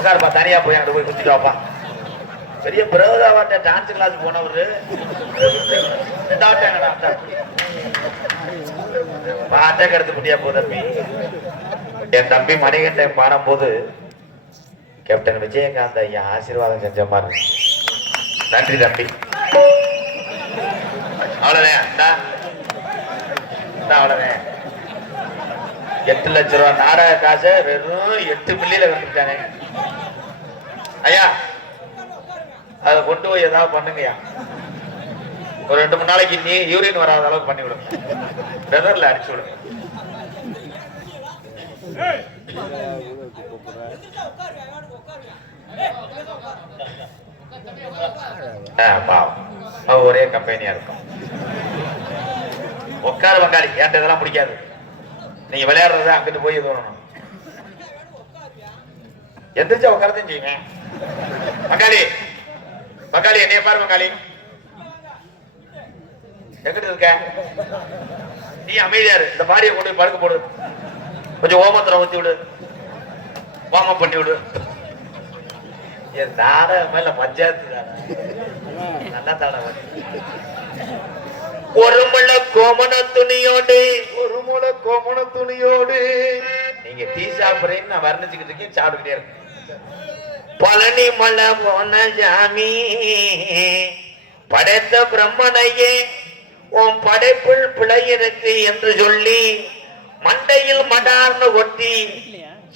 உட்காருப்பா தனியா போய் அங்கே போய் குத்திட்டு வாப்பா. பெரிய பிரபதாவாட்ட டான்ஸ் கிளாஸ் போனவரு. பாட்டை கடத்து முடியா போ தம்பி. என் தம்பி மணிகண்டன் பாடும்போது கேப்டன் விஜயகாந்த் ஐயா ஆசீர்வாதம் செஞ்ச மாதிரி நன்றி தம்பி. அவ்வளவுதான் இந்தா. எட்டு லட்ச ரூபா. நாடக காசை வெறும் எட்டு மில்லியில வந்துட்டானே ஐயா அதை கொண்டு போய் ஏதாவது பண்ணுங்கய்யா. ஒரு ரெண்டு மூணு நாளைக்கு நீ யூரின் வராத அளவுக்கு பண்ணி விடுங்க வெதர்ல அடிச்சு விடுங்க ஒரே கம்பெனியா இருக்கும். உட்கார வங்காளி ஏன்ட்ட இதெல்லாம் பிடிக்காது. நீங்க விளையாடுறதா அங்கிட்டு போய் தோணும் எந்திரிச்சா உட்காரத்தையும் செய்வேன். மக்காளி மங்காளி என்னைய பாரு மக்காளி. எங்கிட்டு இருக்க? நீ அமைதியா இரு. இந்த மாடியை கொண்டு போய் படுக்க போடு. கொஞ்சம் ஓமத்திரம் ஊத்தி விடு. வார்ம் பண்ணி விடு. என் தாட மேல பஞ்சாயத்து நல்லா தானே ஒரு மழை கோமன துணியோடு முளை கோமண துணியோடு. நீங்க டீ சாப்பிடுறீங்கன்னு நான் வர்ணிச்சுக்கிட்டு இருக்கேன் சாப்பிட்டுக்கிட்டே இருக்கேன். பழனி மலை போன ஜாமி படைத்த பிரம்மனையே உன் படைப்புள் பிழை இருக்கு என்று சொல்லி மண்டையில் மடார்னு ஒட்டி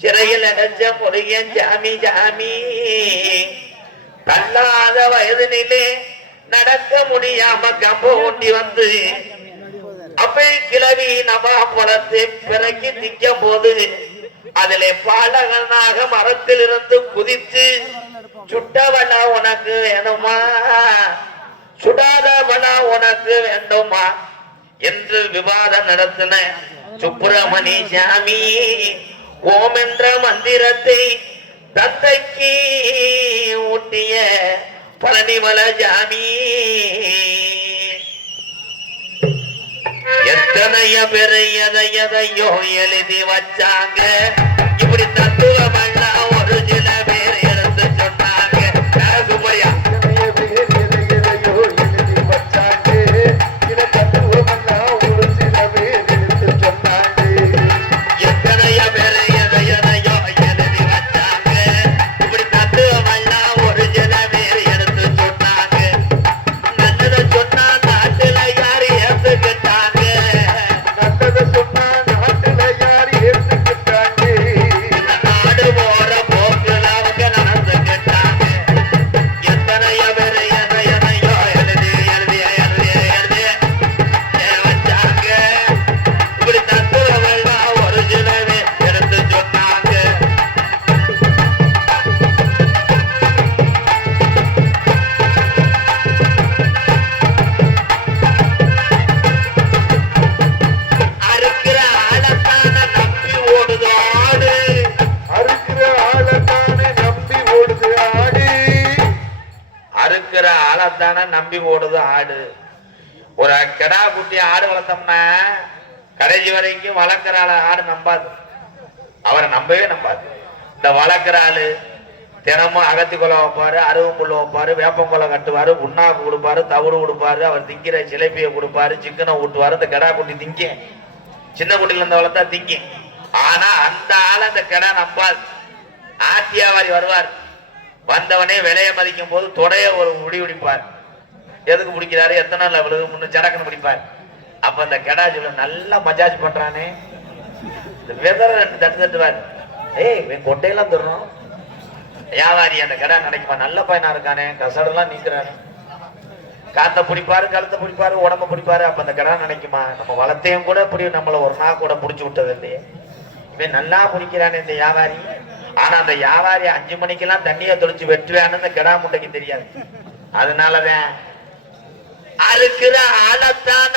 சிறையில் அடைச்ச முருகன் ஜாமி ஜாமி. தள்ளாத வயதினிலே நடக்க முடியாம கம்ப ஒட்டி வந்து அப்பை கிளவி நவா பழத்தை பிறக்கி திக்கும் போது அதிலே பாலகனாக மரத்தில் இருந்து குதித்து சுட்டவனா உனக்கு வேணுமா? சுடாதவனா உனக்கு வேண்டுமா? என்று விவாதம் நடத்தின சுப்பிரமணி சாமி ஓம் என்ற மந்திரத்தை தத்தைக்கு ஊட்டிய பழனிமல சாமி எத்தனைய பேரு எதையோ எழுதி வச்சாங்க. ஆளைத்தானே நம்பி ஓடுது ஆடு. ஒரு கிடா குட்டி ஆடு வளர்த்தோம்னா கடைசி வரைக்கும் வளர்க்குற ஆள் ஆடு நம்பாது. அவரை நம்பவே நம்பாது. இந்த வளர்க்குற ஆளு தினமும் அகத்தி கொலை வைப்பாரு அருவம்புள்ள வைப்பாரு வேப்பங்குலை கட்டுவாரு உண்ணாக்கு கொடுப்பாரு தவிடு கொடுப்பாரு அவர் திங்கிற சிலைப்பியை கொடுப்பாரு சிக்கனை ஊட்டுவாரு இந்த கிடா குட்டி திங்க. சின்ன குட்டில வளர்த்தா திங்க. ஆனா அந்த ஆளை அந்த கிடா நம்பாது. ஆத்தியாவாரி வருவார். வந்தவனே விலைய மதிக்கும் போது தொடைய ஒரு முடிவெடிப்பார் எதுக்கு பிடிக்கிறாரு எத்தனை லெவலுக்கு முன்ன சடக்குன்னு பிடிப்பார். அப்ப அந்த கெடா சொல்ல நல்லா மஜாஜ் பண்றானே. இந்த வெதர ரெண்டு தட்டு தட்டுவார். ஏய் கொட்டையெல்லாம் தரணும். வியாபாரி அந்த கடை நினைக்குமா நல்ல பையனா இருக்கானே. கசடெல்லாம் நீக்கிறாரு. காத்த பிடிப்பாரு கழுத்தை பிடிப்பாரு உடம்ப பிடிப்பாரு. அப்ப அந்த கடை நினைக்குமா நம்ம வளத்தையும் கூட இப்படி நம்மள ஒரு நாள் கூட புடிச்சு விட்டது இல்லையே. இவன் நல்லா பிடிக்கிறானே இந்த வியாபாரி. ஆனா அந்த வியாபாரி அஞ்சு மணிக்கெல்லாம் தண்ணியை தொளிச்சு வெட்டுவேன்னு இந்த கெடா முண்டைக்கு தெரியாது. அதனாலதான் அறுக்கிற ஆளத்தான